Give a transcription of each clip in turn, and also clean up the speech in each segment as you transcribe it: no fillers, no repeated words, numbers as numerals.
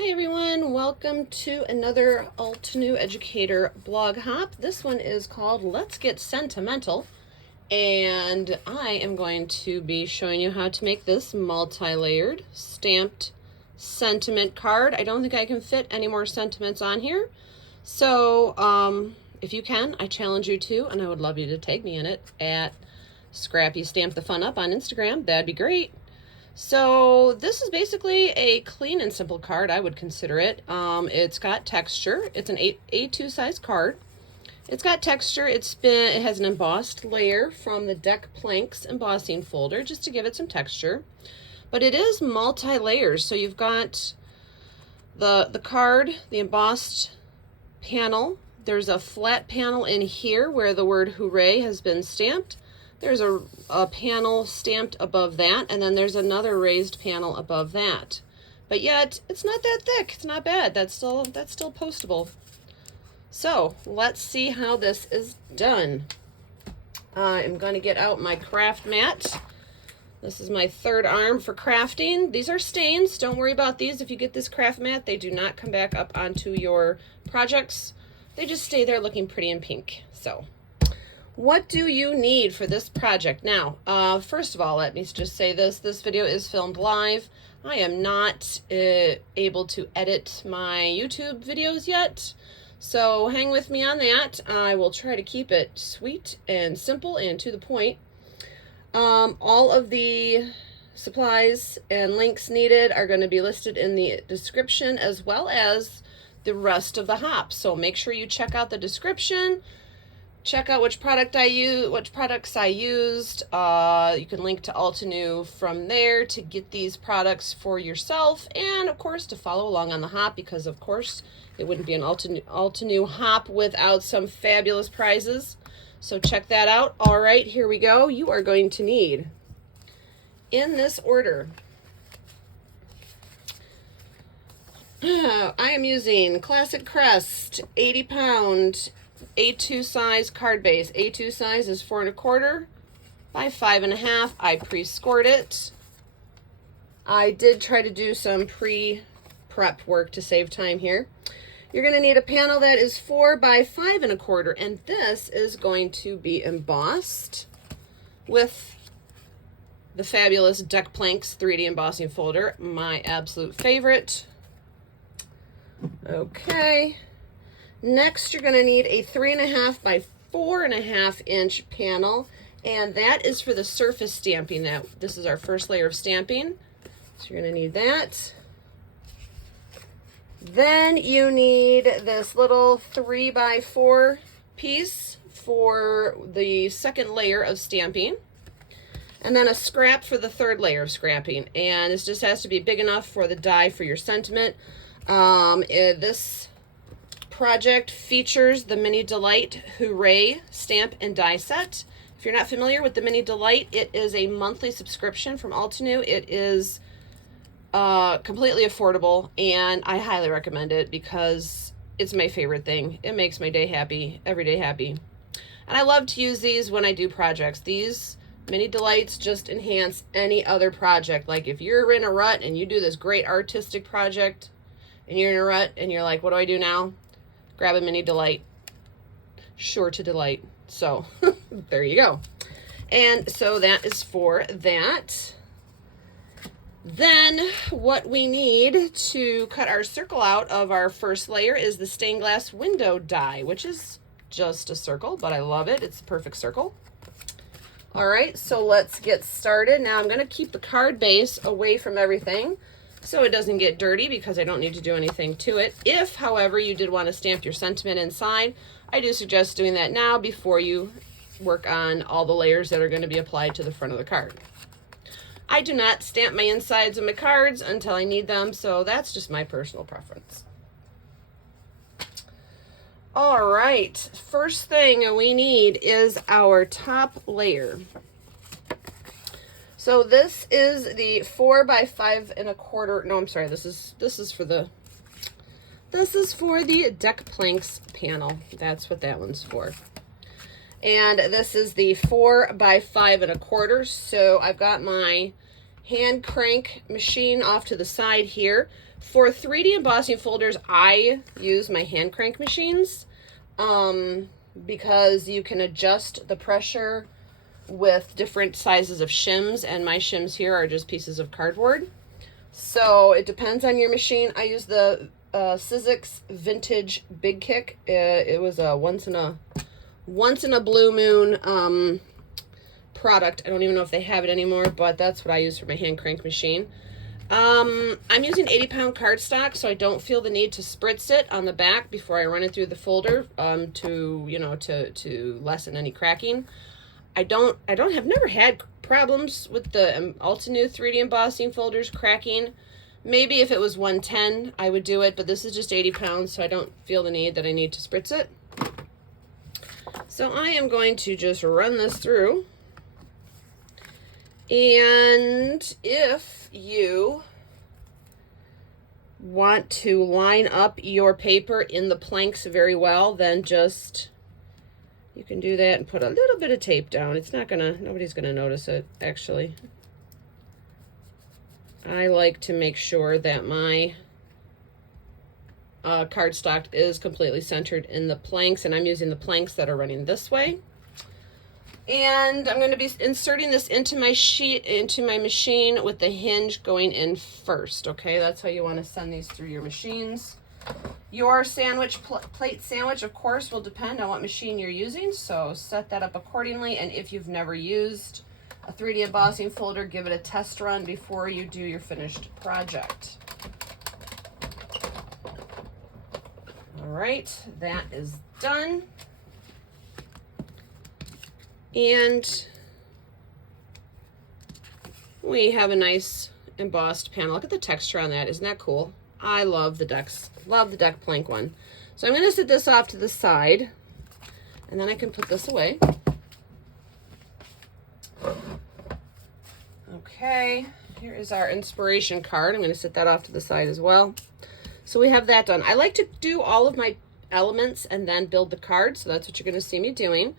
Hey everyone, welcome to another Altenew Educator blog hop. This one is called Let's Get Sentimental, and I am going to be showing you how to make this multi-layered stamped sentiment card. I don't think I can fit any more sentiments on here, so if you can, I challenge you to, and I would love you to tag me in it at Scrappy Stamp the Fun Up on Instagram. That'd be great. So this is basically a clean and simple card, I would consider it. It's got texture. It's an A2 size card. It's got texture. It has an embossed layer from the Deck Planks embossing folder just to give it some texture. But it is multi-layers. So you've got the card, the embossed panel. There's a flat panel in here where the word hooray has been stamped. There's a panel stamped above that, and then there's another raised panel above that. But yet, it's not that thick. It's not bad. That's still postable. So, let's see how this is done. I'm going to get out my craft mat. This is my third arm for crafting. These are stains. Don't worry about these. If you get this craft mat, they do not come back up onto your projects. They just stay there looking pretty and pink. So, what do you need for this project? Now, first of all, let me just say this video is filmed live. I am not able to edit my YouTube videos yet, so hang with me on that. I will try to keep it sweet and simple and to the point. All of the supplies and links needed are going to be listed in the description, as well as the rest of the hops. So make sure you check out the description. Check out which products I used. You can link to Altenew from there to get these products for yourself, and of course to follow along on the hop, because of course it wouldn't be an Altenew hop without some fabulous prizes. So check that out. All right, here we go. You are going to need, in this order, I am using Classic Crest 80-pound A2 size card base. A2 size is 4 1/4 by 5 1/2. I pre-scored it. I did try to do some pre-prep work to save time here. You're going to need a panel that is 4 by 5 1/4, and this is going to be embossed with the fabulous Deck Planks 3D embossing folder, my absolute favorite. Okay. Next, you're going to need a 3 1/2 by 4 1/2 inch panel, and that is for the surface stamping. This is our first layer of stamping, so you're going to need that. Then you need this little 3 by 4 piece for the second layer of stamping, and then a scrap for the third layer of scrapping. And this just has to be big enough for the die for your sentiment. This project features the Mini Delight Hooray stamp and die set. If you're not familiar with the Mini Delight, it is a monthly subscription from Altenew. It is completely affordable, and I highly recommend it because it's my favorite thing. It makes my day happy, every day happy. And I love to use these when I do projects. These Mini Delights just enhance any other project. Like if you're in a rut and you do this great artistic project and you're in a rut and you're like, what do I do now? Grab a Mini Delight. Sure to delight. So there you go. And so that is for that. Then what we need to cut our circle out of our first layer is the stained glass window die, which is just a circle, but I love it. It's a perfect circle. All right, so let's get started. Now I'm going to keep the card base away from everything so it doesn't get dirty, because I don't need to do anything to it. If, however, you did want to stamp your sentiment inside, I do suggest doing that now before you work on all the layers that are going to be applied to the front of the card. I do not stamp my insides of my cards until I need them, so that's just my personal preference. All right, first thing we need is our top layer. So this is the 4 by 5 1/4. No, I'm sorry. This is for the Deck Planks panel. That's what that one's for. And this is the 4 by 5 1/4. So I've got my hand crank machine off to the side here. For 3D embossing folders, I use my hand crank machines because you can adjust the pressure with different sizes of shims, and my shims here are just pieces of cardboard. So it depends on your machine. I use the Sizzix Vintage Big Kick. It was a once in a blue moon product. I don't even know if they have it anymore, but that's what I use for my hand crank machine. I'm using 80-pound cardstock, so I don't feel the need to spritz it on the back before I run it through the folder to lessen any cracking. I've never had problems with the Altenew 3D embossing folders cracking. Maybe if it was 110, I would do it, but this is just 80 pounds, so I don't feel the need that I need to spritz it. So I am going to just run this through. And if you want to line up your paper in the planks very well, then you can do that and put a little bit of tape down. Nobody's gonna notice it, actually. I like to make sure that my cardstock is completely centered in the planks, and I'm using the planks that are running this way. And I'm going to be inserting this into my machine with the hinge going in first. Okay, that's how you want to send these through your machines. Your plate sandwich, of course, will depend on what machine you're using, so set that up accordingly. And if you've never used a 3D embossing folder, give it a test run before you do your finished project. All right, that is done. And we have a nice embossed panel. Look at the texture on that. Isn't that cool? I love the deck plank one. So I'm going to set this off to the side, and then I can put this away. Okay, here is our inspiration card. I'm going to set that off to the side as well. So we have that done. I like to do all of my elements and then build the card, so that's what you're going to see me doing.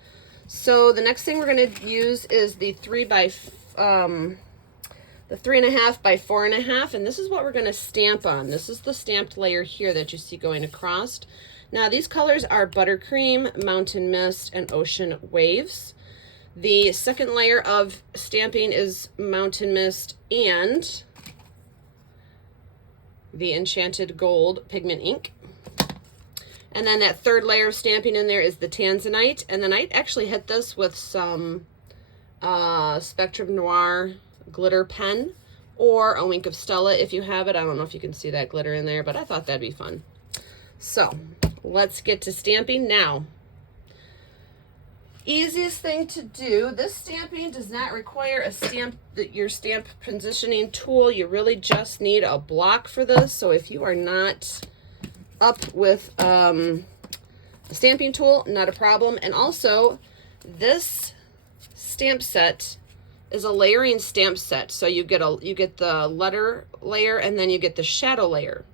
So the next thing we're going to use is the 3.5 by 4.5, and this is what we're going to stamp on. This is the stamped layer here that you see going across. Now these colors are Buttercream, Mountain Mist, and Ocean Waves. The second layer of stamping is Mountain Mist and the Enchanted Gold Pigment Ink. And then that third layer of stamping in there is the Tanzanite. And then I actually hit this with some Spectrum Noir glitter pen or a Wink of Stella if you have it. I don't know if you can see that glitter in there, but I thought that'd be fun. So let's get to stamping now. Easiest thing to do, this stamping does not require your stamp positioning tool. You really just need a block for this. So if you are not up with a stamping tool, not a problem. And also this stamp set is a layering stamp set. So you get the letter layer and then you get the shadow layer.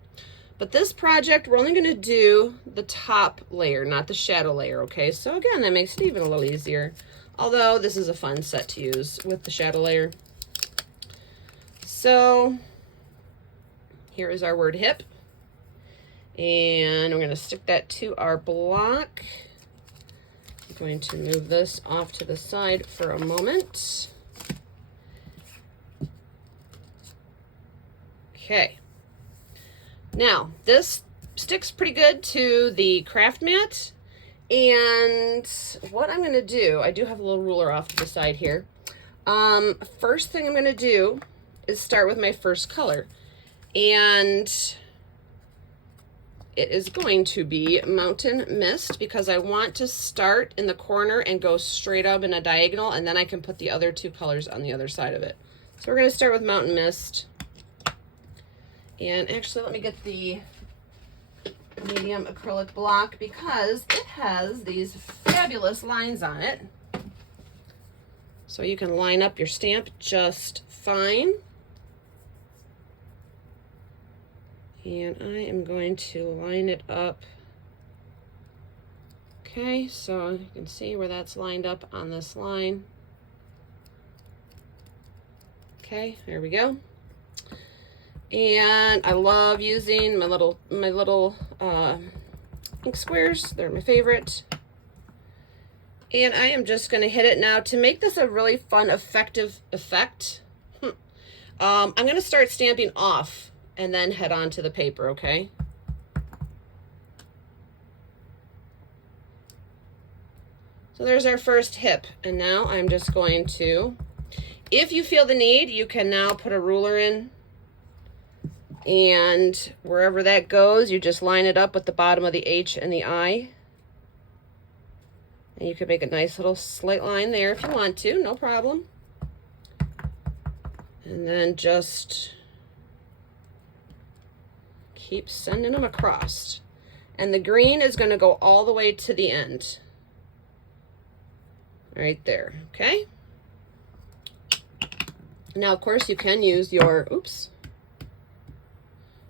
But this project, we're only going to do the top layer, not the shadow layer, okay? So again, that makes it even a little easier. Although this is a fun set to use with the shadow layer. So here is our word hip. And we're going to stick that to our block. I'm going to move this off to the side for a moment. Okay. Now, this sticks pretty good to the craft mat. And what I'm going to do, I do have a little ruler off to the side here. First thing I'm going to do is start with my first color. And it is going to be Mountain Mist because I want to start in the corner and go straight up in a diagonal, and then I can put the other two colors on the other side of it. So we're going to start with Mountain Mist. And actually, let me get the medium acrylic block because it has these fabulous lines on it. So you can line up your stamp just fine. And I am going to line it up. Okay, so you can see where that's lined up on this line. Okay, there we go. And I love using my little ink squares. They're my favorite. And I am just going to hit it now to make this a really fun, effective effect. I'm going to start stamping off and then head on to the paper, okay? So there's our first hip, and now I'm just going to, if you feel the need, you can now put a ruler in, and wherever that goes, you just line it up with the bottom of the H and the I. And you can make a nice little slight line there if you want to, no problem. And then just keep sending them across. And the green is going to go all the way to the end. Right there, okay? Now, of course, you can use your,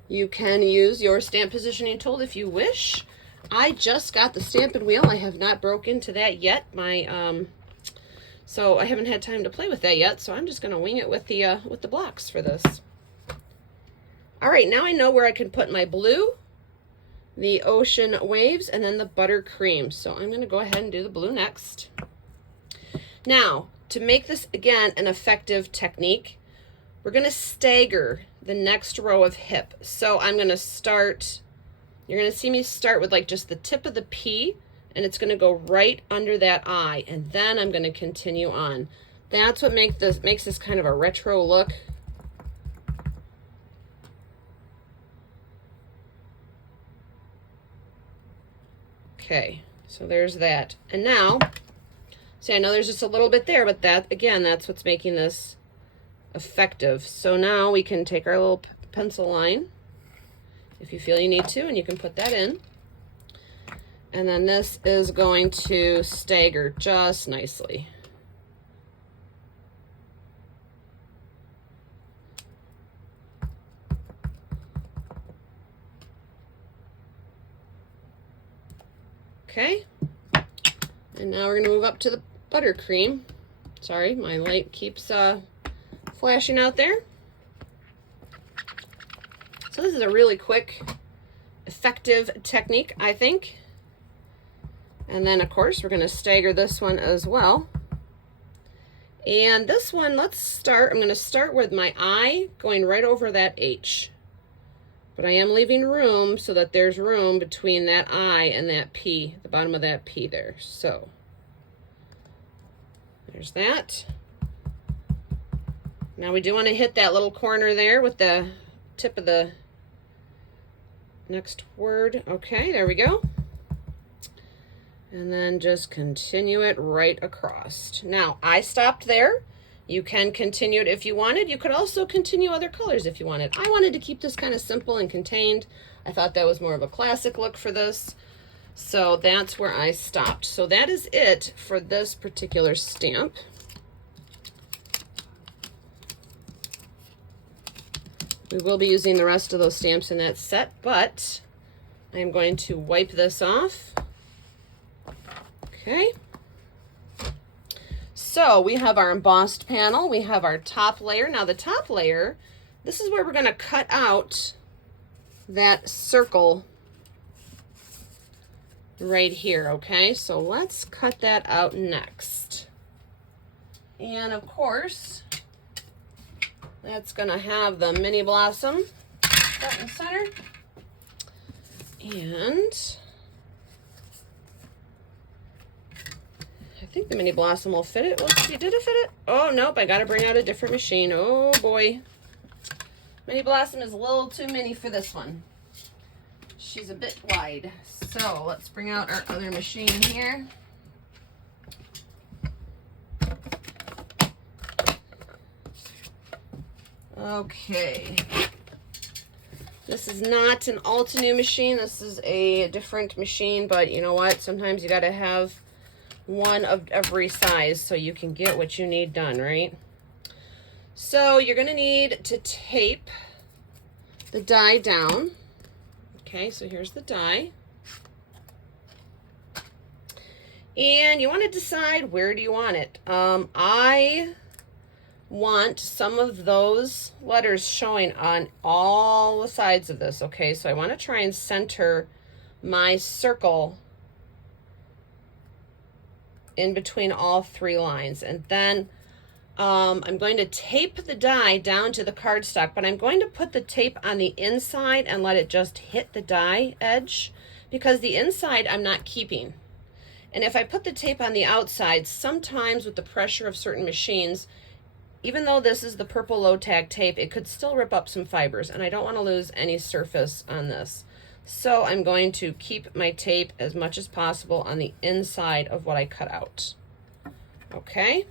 you can use your stamp positioning tool if you wish. I just got the Stampin' Wheel. I have not broke into that yet. So I haven't had time to play with that yet. So I'm just going to wing it with the blocks for this. All right, now I know where I can put my blue, the ocean waves, and then the buttercream. So I'm going to go ahead and do the blue next. Now, to make this again an effective technique, we're going to stagger the next row of hip. So I'm going to start. You're going to see me start with like just the tip of the P, and it's going to go right under that I, and then I'm going to continue on. That's what makes this kind of a retro look. Okay, so there's that. And now, see, I know there's just a little bit there, but that, again, that's what's making this effective. So now we can take our little pencil line, if you feel you need to, and you can put that in. And then this is going to stagger just nicely. Okay. And now we're going to move up to the buttercream. Sorry, my light keeps flashing out there. So this is a really quick, effective technique, I think. And then, of course, we're going to stagger this one as well. And this one, I'm going to start with my I going right over that H. But I am leaving room so that there's room between that I and that P, the bottom of that P there. So there's that. Now we do want to hit that little corner there with the tip of the next word. Okay, there we go. And then just continue it right across. Now, I stopped there. You can continue it if you wanted. You could also continue other colors if you wanted. I wanted to keep this kind of simple and contained. I thought that was more of a classic look for this. So that's where I stopped. So that is it for this particular stamp. We will be using the rest of those stamps in that set, but I am going to wipe this off. Okay. So we have our embossed panel. We have our top layer. Now the top layer, this is where we're going to cut out that circle right here, okay? So let's cut that out next. And of course, that's going to have the mini blossom front and center. And I think the mini blossom will fit it. Let's see, did it fit it? Oh, nope, I got to bring out a different machine. Oh, boy. Mini blossom is a little too mini for this one. She's a bit wide. So let's bring out our other machine here. Okay. This is not an Altenew machine. This is a different machine, but you know what? Sometimes you got to have one of every size so you can get what you need done, right? So you're going to need to tape the die down. Okay, so here's the die. And you want to decide, where do you want it? I want some of those letters showing on all the sides of this, okay? So I want to try and center my circle in between all 3 lines. And then I'm going to tape the die down to the cardstock, but I'm going to put the tape on the inside and let it just hit the die edge, because the inside I'm not keeping. And if I put the tape on the outside, sometimes with the pressure of certain machines, even though this is the purple low tag tape, it could still rip up some fibers, and I don't want to lose any surface on this. So I'm going to keep my tape as much as possible on the inside of what I cut out. Okay.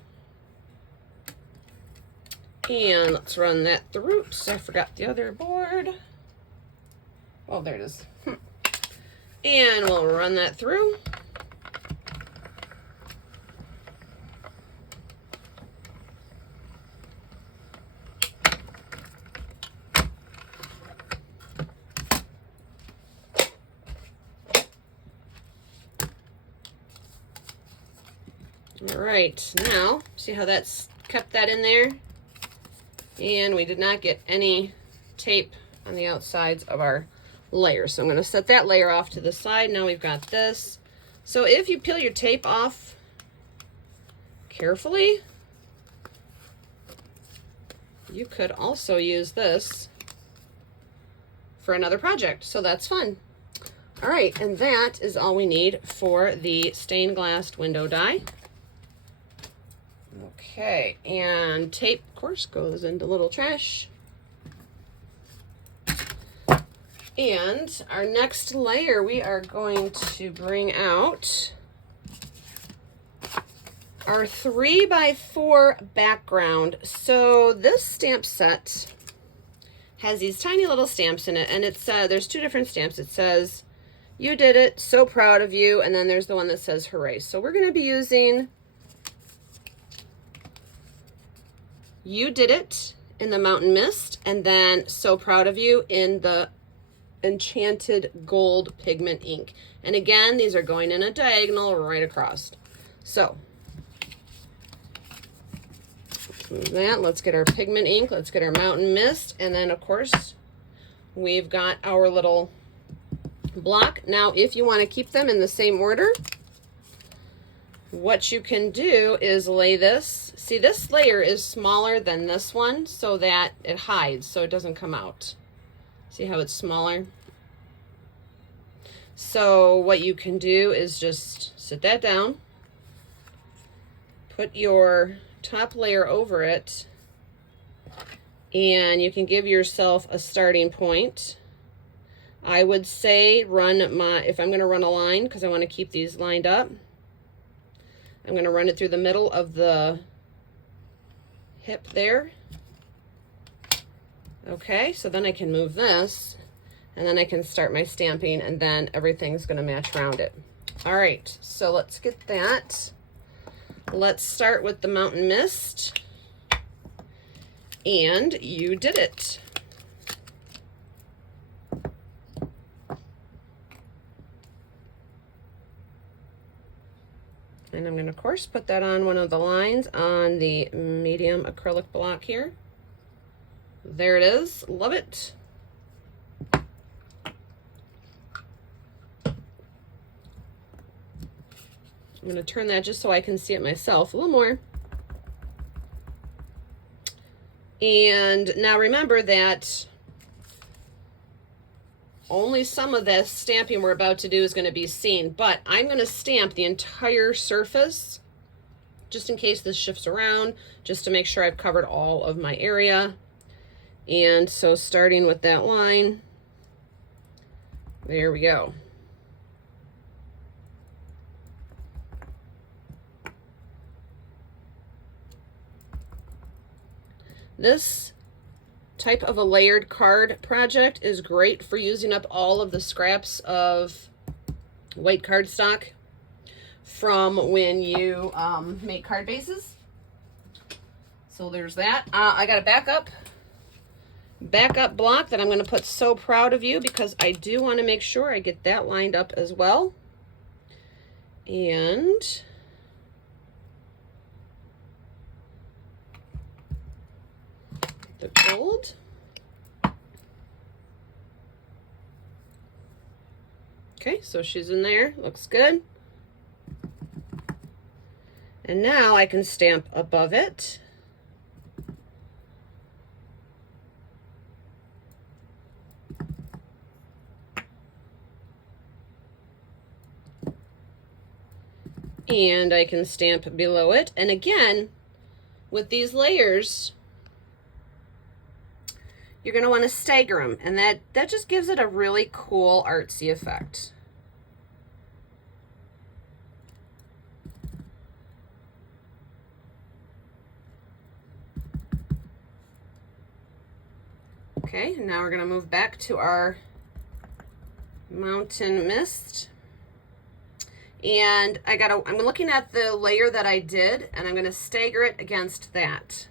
And let's run that through. Oops, I forgot the other board. Oh, there it is. And we'll run that through. All right, now see how that's kept that in there? And we did not get any tape on the outsides of our layer. So I'm going to set that layer off to the side. Now we've got this. So if you peel your tape off carefully, you could also use this for another project. So that's fun. All right, and that is all we need for the stained glass window die. Okay, and tape, of course, goes into little trash. And our next layer, we are going to bring out our 3x4 background. So this stamp set has these tiny little stamps in it, and it's there's 2 different stamps. It says, "You did it, so proud of you," and then there's the one that says, "Hooray." So we're going to be using "You Did It" in the Mountain Mist, and then "So Proud of You" in the Enchanted Gold pigment ink. And again, these are going in a diagonal right across. So let's move that. Let's get our pigment ink. Let's get our Mountain Mist. And then, of course, we've got our little block. Now, if you want to keep them in the same order, what you can do is lay this. See, this layer is smaller than this one so that it hides, so it doesn't come out. See how it's smaller? So what you can do is just sit that down, put your top layer over it, and you can give yourself a starting point. I would say if I'm going to run a line, because I want to keep these lined up, I'm going to run it through the middle of the hip there. Okay, so then I can move this, and then I can start my stamping, and then everything's going to match around it. All right, so let's get that. Let's start with the Mountain Mist, and "You Did It." And I'm going to, of course, put that on one of the lines on the medium acrylic block here. There it is. Love it. I'm going to turn that just so I can see it myself a little more. And now remember that only some of this stamping we're about to do is going to be seen, but I'm going to stamp the entire surface just in case this shifts around, just to make sure I've covered all of my area. And so starting with that line, there we go. This type of a layered card project is great for using up all of the scraps of white cardstock from when you make card bases. So there's that. I got a backup block that I'm going to put "So Proud of You" because I do want to make sure I get that lined up as well. And the gold. Okay, so she's in there, looks good. And now I can stamp above it. And I can stamp below it. And again, with these layers, you're going to want to stagger them, and that just gives it a really cool artsy effect. Okay, now we're going to move back to our Mountain Mist. And I'm looking at the layer that I did, and I'm going to stagger it against that.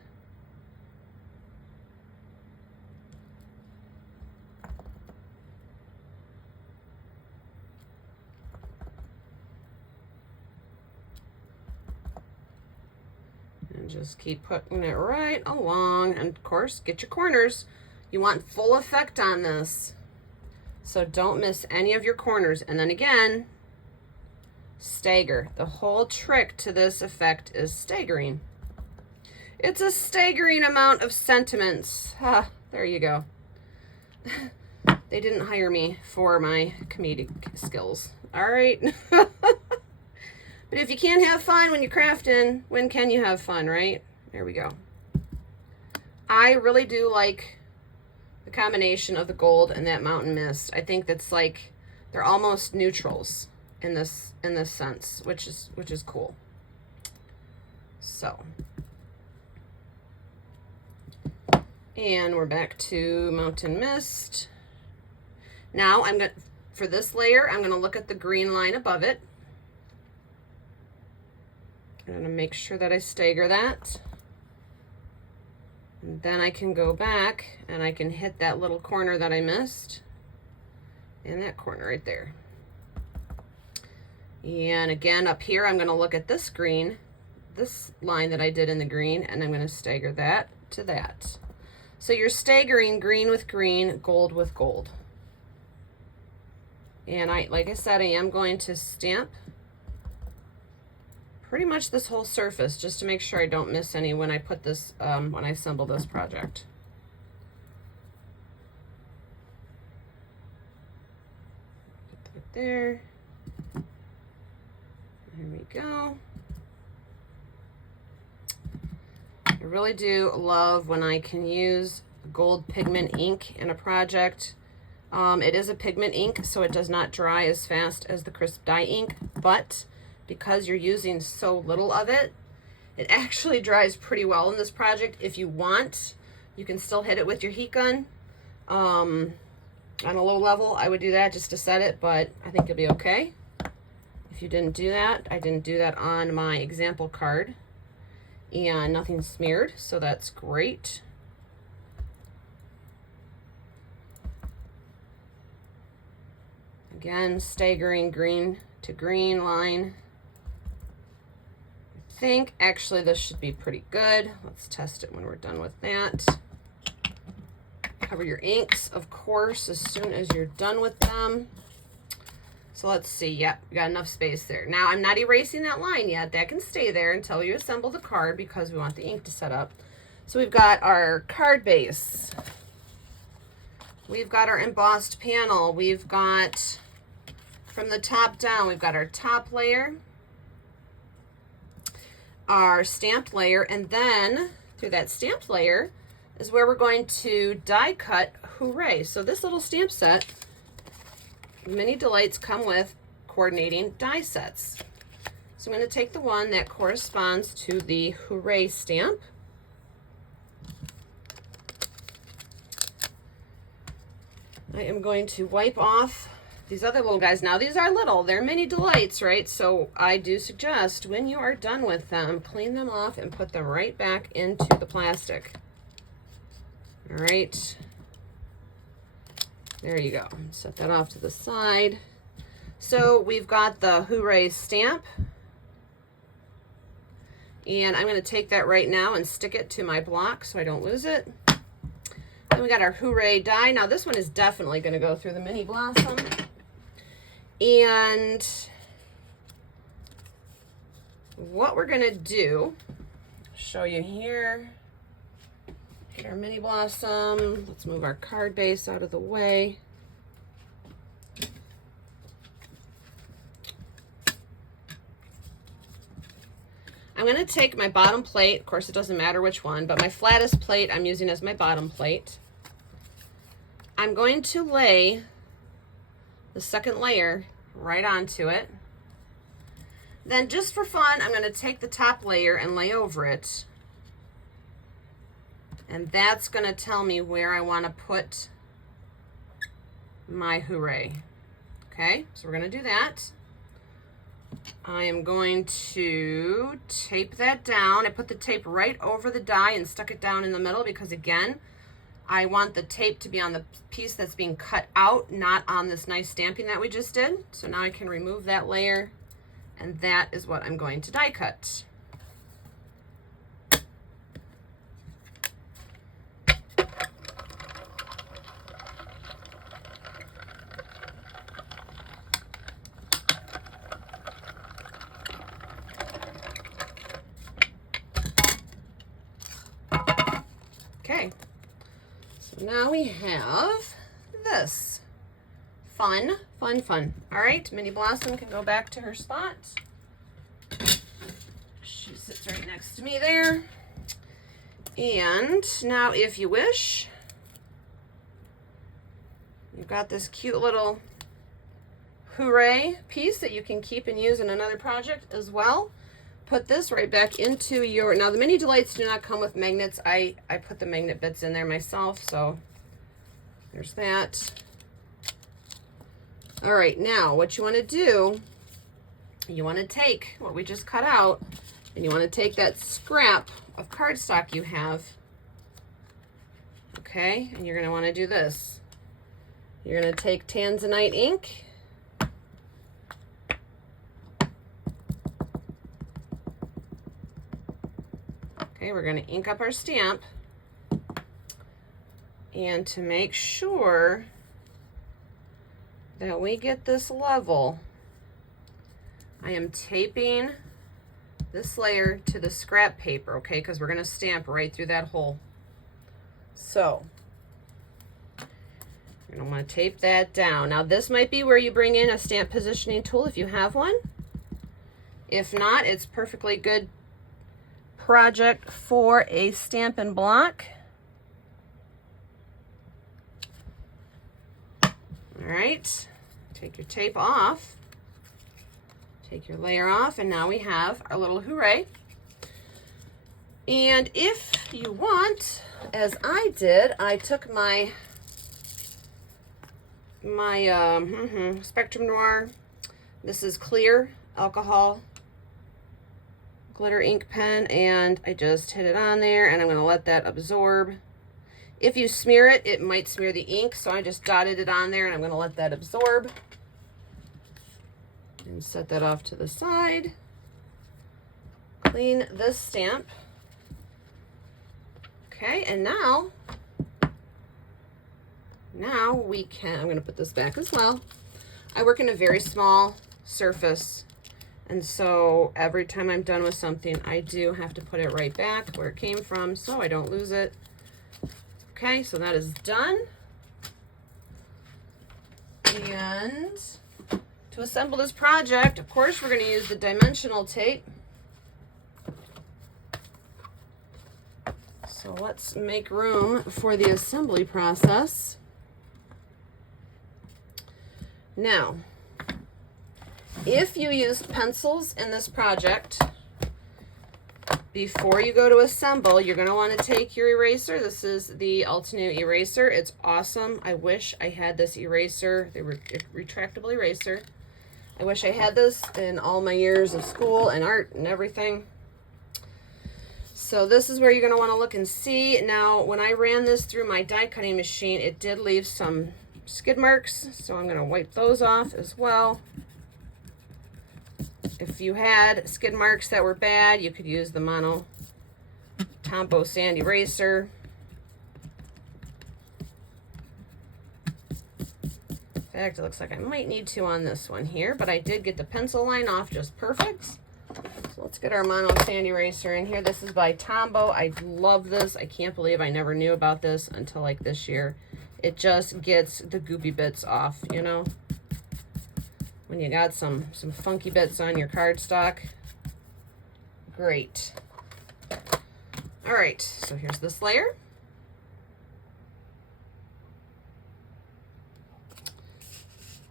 And just keep putting it right along. And of course, get your corners. You want full effect on this, so don't miss any of your corners. And then again, stagger. The whole trick to this effect is staggering. It's a staggering amount of sentiments. Ah, there you go. They didn't hire me for my comedic skills. All right. But if you can't have fun when you're crafting, when can you have fun, right? There we go. I really do like the combination of the gold and that Mountain Mist. I think that's like, they're almost neutrals in this sense, which is cool. So, and we're back to Mountain Mist. Now for this layer, I'm gonna look at the green line above it. I'm gonna make sure that I stagger that. And then I can go back and I can hit that little corner that I missed, and that corner right there. And again, up here, I'm going to look at this green, this line that I did in the green, and I'm going to stagger that to that. So you're staggering green with green, gold with gold. And like I said, I am going to stamp pretty much this whole surface just to make sure I don't miss any when I put this, when I assemble this project. Put that there. There we go. I really do love when I can use gold pigment ink in a project. It is a pigment ink, so it does not dry as fast as the crisp dye ink, but because you're using so little of it, it actually dries pretty well in this project. If you want, you can still hit it with your heat gun. On a low level, I would do that just to set it, but I think it'll be okay. If you didn't do that, I didn't do that on my example card, and nothing smeared, so that's great. Again, staggering green to green line. I think actually this should be pretty good. Let's test it when we're done with that. Cover your inks, of course, as soon as you're done with them. So let's see, yep, we got enough space there. Now I'm not erasing that line yet. That can stay there until you assemble the card because we want the ink to set up. So we've got our card base. We've got our embossed panel. We've got, from the top down, we've got our top layer, our stamped layer, and then through that stamped layer is where we're going to die cut Hooray. So this little stamp set, Mini Delights come with coordinating die sets. So I'm going to take the one that corresponds to the Hooray stamp. I am going to wipe off these other little guys. Now these are little, they're Mini Delights, right? So I do suggest when you are done with them, clean them off and put them right back into the plastic. All right. There you go. Set that off to the side. So we've got the Hooray stamp. And I'm going to take that right now and stick it to my block so I don't lose it. Then we got our Hooray die. Now this one is definitely going to go through the mini blossom. And what we're going to do, show you here. Get our mini blossom. Let's move our card base out of the way. I'm going to take my bottom plate. Of course, it doesn't matter which one, but my flattest plate I'm using as my bottom plate. I'm going to lay the second layer right onto it. Then just for fun, I'm going to take the top layer and lay over it. And that's going to tell me where I want to put my Hooray. Okay, so we're going to do that. I am going to tape that down. I put the tape right over the die and stuck it down in the middle because, again, I want the tape to be on the piece that's being cut out, not on this nice stamping that we just did. So now I can remove that layer, and that is what I'm going to die cut. Okay, so now we have this. Fun. All right, Mini Blossom can go back to her spot. She sits right next to me there. And now, if you wish, you've got this cute little Hooray piece that you can keep and use in another project as well. Put this right back into your, now the Mini Delights do not come with magnets. I put the magnet bits in there myself, so there's that. All right, now what you want to do, you want to take what we just cut out, and you want to take that scrap of cardstock you have, okay, and you're going to want to do this. You're going to take Tanzanite ink, okay, we're going to ink up our stamp, and to make sure that we get this level, I am taping this layer to the scrap paper, okay, because we're going to stamp right through that hole. So you're going to want to tape that down. Now this might be where you bring in a stamp positioning tool if you have one. If not, it's perfectly good project for a Stampin' Block. All right, take your tape off, take your layer off, and now we have our little Hooray. And if you want, as I did, I took my Spectrum Noir. This is clear alcohol glitter ink pen, and I just hit it on there, and I'm going to let that absorb. If you smear it, it might smear the ink, so I just dotted it on there, and I'm going to let that absorb. And set that off to the side. Clean this stamp. Okay, and now we can, I'm going to put this back as well. I work in a very small surface, and so every time I'm done with something, I do have to put it right back where it came from so I don't lose it. Okay, so that is done. And to assemble this project, of course, we're going to use the dimensional tape. So let's make room for the assembly process. Now, if you use pencils in this project, before you go to assemble, you're going to want to take your eraser. This is the Altenew eraser. It's awesome. I wish I had this eraser, the retractable eraser. I wish I had this in all my years of school and art and everything. So this is where you're going to want to look and see. Now, when I ran this through my die cutting machine, it did leave some skid marks, so I'm going to wipe those off as well. If you had skid marks that were bad, you could use the Mono Tombow Sand Eraser. In fact, it looks like I might need to on this one here, but I did get the pencil line off just perfect. So let's get our Mono Sand Eraser in here. This is by Tombow. I love this. I can't believe I never knew about this until like this year. It just gets the goopy bits off, you know? When you got some funky bits on your cardstock. Great. All right, so here's this layer.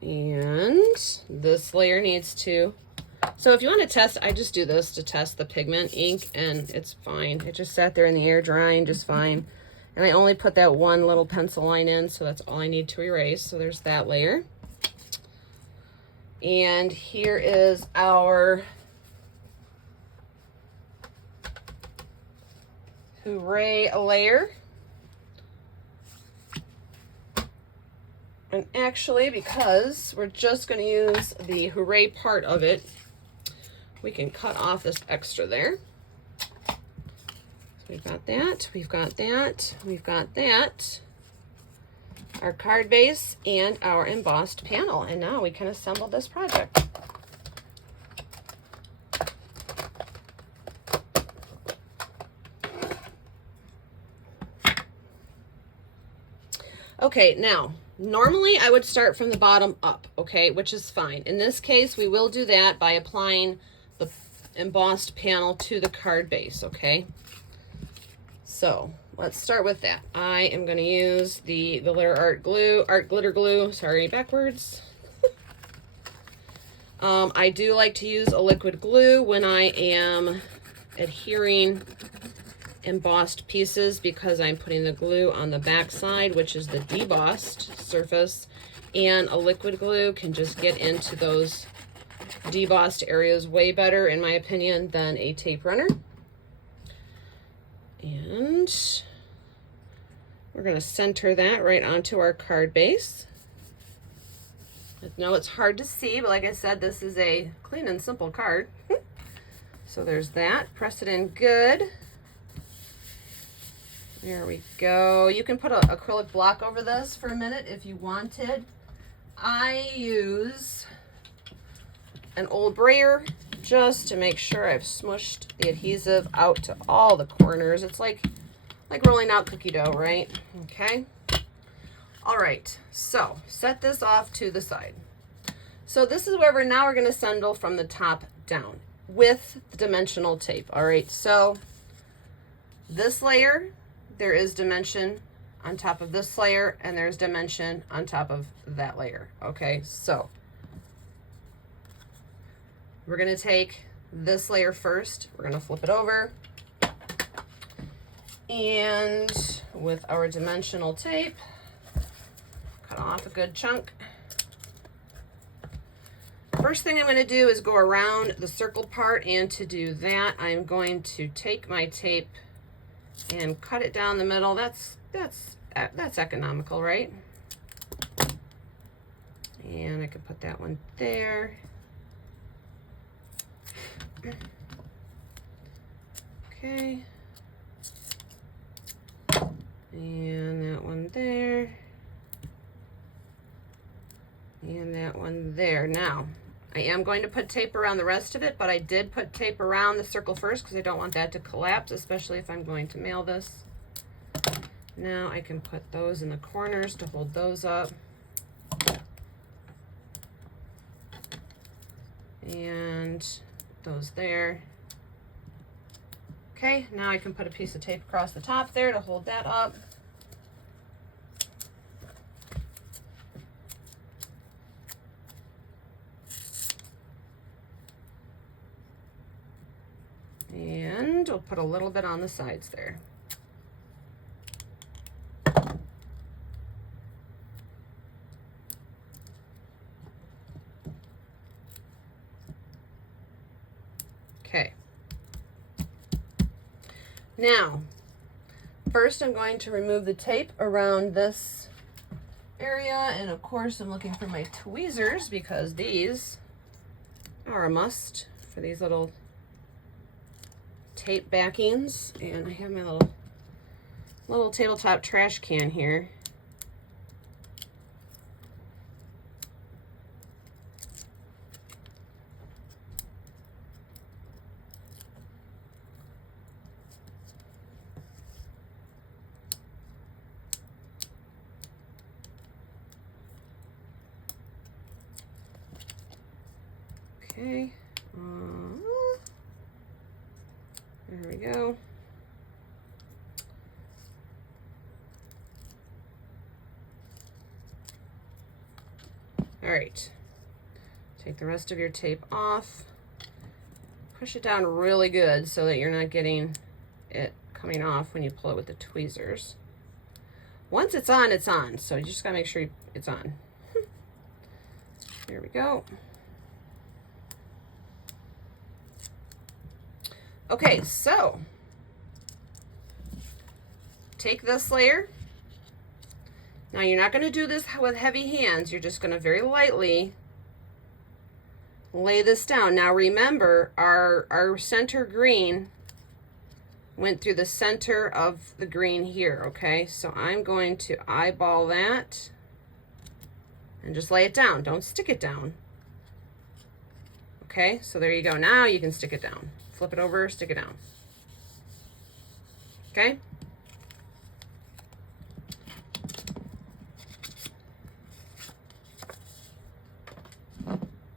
And this layer needs to, so if you want to test, I just do this to test the pigment ink, and it's fine. It just sat there in the air drying just fine. And I only put that one little pencil line in, so that's all I need to erase. So there's that layer. And here is our Hooray layer. And actually, because we're just going to use the Hooray part of it, we can cut off this extra there. So we've got that, we've got that, we've got that, our card base, and our embossed panel. And now we can assemble this project. Okay, now, normally I would start from the bottom up, okay, which is fine. In this case, we will do that by applying the embossed panel to the card base, okay? So let's start with that. I am going to use the Glitter Art Glitter Glue, sorry, backwards. I do like to use a liquid glue when I am adhering embossed pieces, because I'm putting the glue on the back side, which is the debossed surface, and a liquid glue can just get into those debossed areas way better, in my opinion, than a tape runner. And we're going to center that right onto our card base. I know it's hard to see, but like I said, this is a clean and simple card. So there's that. Press it in good. There we go. You can put an acrylic block over this for a minute if you wanted. I use an old brayer just to make sure I've smushed the adhesive out to all the corners. It's like rolling out cookie dough, right? Okay. All right, so set this off to the side. So this is where now we're going to assemble from the top down with the dimensional tape. All right, so this layer, there is dimension on top of this layer, and there's dimension on top of that layer. Okay, so we're going to take this layer first. We're going to flip it over, and with our dimensional tape, cut off a good chunk. First thing I'm going to do is go around the circle part, and to do that, I'm going to take my tape and cut it down the middle. That's economical, right? And I could put that one there. Okay. And that one there. And that one there. Now, I am going to put tape around the rest of it, but I did put tape around the circle first because I don't want that to collapse, especially if I'm going to mail this. Now I can put those in the corners to hold those up. And those there. Okay, now I can put a piece of tape across the top there to hold that up. And we'll put a little bit on the sides there. Okay. Now, first I'm going to remove the tape around this area, and of course I'm looking for my tweezers because these are a must for these little tape backings. And I have my little tabletop trash can here. Okay. There we go. All right. Take the rest of your tape off. Push it down really good so that you're not getting it coming off when you pull it with the tweezers. Once it's on, it's on. So you just gotta make sure it's on. Here we go. Okay, so take this layer. Now you're not gonna do this with heavy hands. You're just gonna very lightly lay this down. Now remember, our center green went through the center of the green here, okay? So I'm going to eyeball that and just lay it down. Don't stick it down. Okay, so there you go. Now you can stick it down. Flip it over, stick it down. Okay?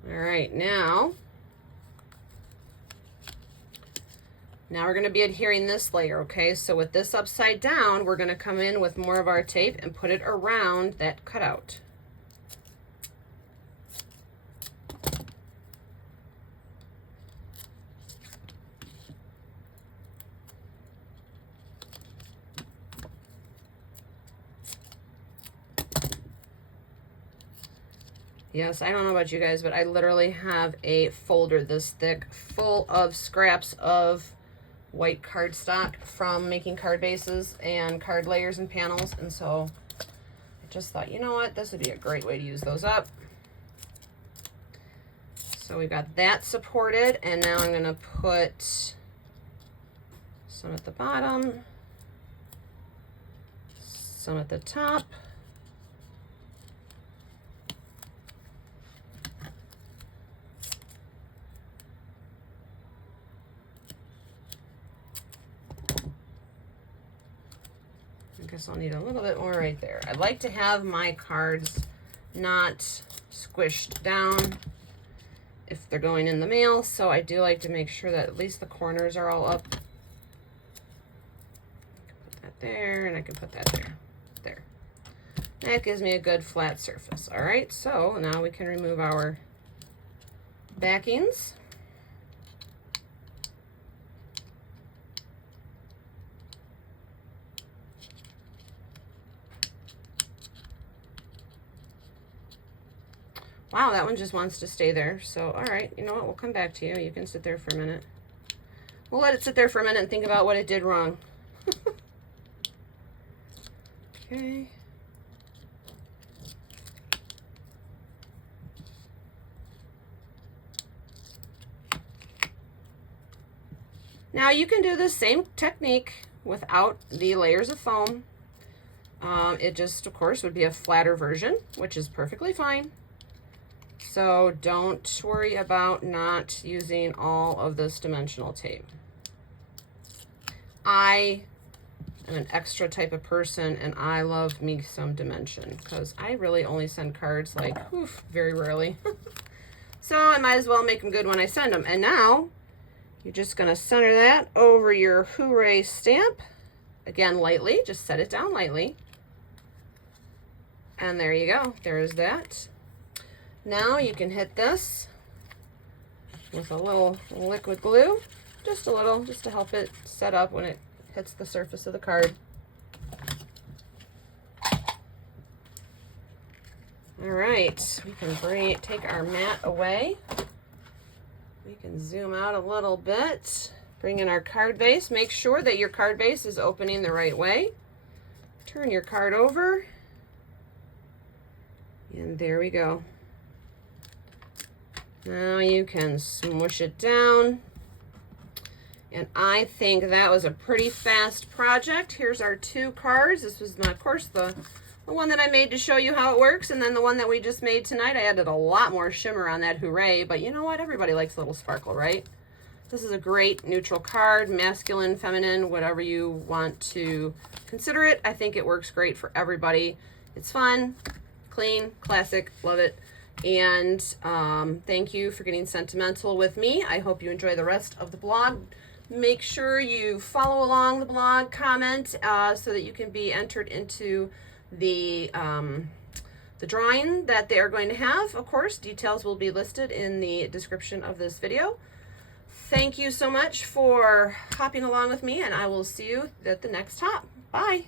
All right, now we're going to be adhering this layer, okay? So with this upside down, we're going to come in with more of our tape and put it around that cutout. Yes, I don't know about you guys, but I literally have a folder this thick full of scraps of white cardstock from making card bases and card layers and panels. And so I just thought, you know what, this would be a great way to use those up. So we've got that supported, and now I'm gonna put some at the bottom, some at the top. I guess I'll need a little bit more right there. I like to have my cards not squished down if they're going in the mail, so I do like to make sure that at least the corners are all up. Put that there, and I can put that there. There. That gives me a good flat surface. All right, so now we can remove our backings. Wow, that one just wants to stay there. So, all right, you know what? We'll come back to you. You can sit there for a minute. We'll let it sit there for a minute and think about what it did wrong. Okay. Now you can do the same technique without the layers of foam. It just, of course, would be a flatter version, which is perfectly fine. So don't worry about not using all of this dimensional tape. I am an extra type of person, and I love me some dimension because I really only send cards like, very rarely. So I might as well make them good when I send them. And now you're just gonna center that over your hooray stamp. Again, lightly, just set it down lightly. And there you go, there's that. Now you can hit this with a little liquid glue, just a little, just to help it set up when it hits the surface of the card. All right, we can take our mat away. We can zoom out a little bit, bring in our card base. Make sure that your card base is opening the right way. Turn your card over, and there we go. Now you can smush it down. And I think that was a pretty fast project. Here's our two cards. This was, of course, the one that I made to show you how it works, and then the one that we just made tonight. I added a lot more shimmer on that hooray, but you know what? Everybody likes a little sparkle, right? This is a great neutral card, masculine, feminine, whatever you want to consider it. I think it works great for everybody. It's fun, clean, classic, love it. And thank you for getting sentimental with me. I hope you enjoy the rest of the blog. Make sure you follow along the blog, comment, so that you can be entered into the drawing that they are going to have. Of course, details will be listed in the description of this video. Thank you so much for hopping along with me, and I will see you at the next hop. Bye.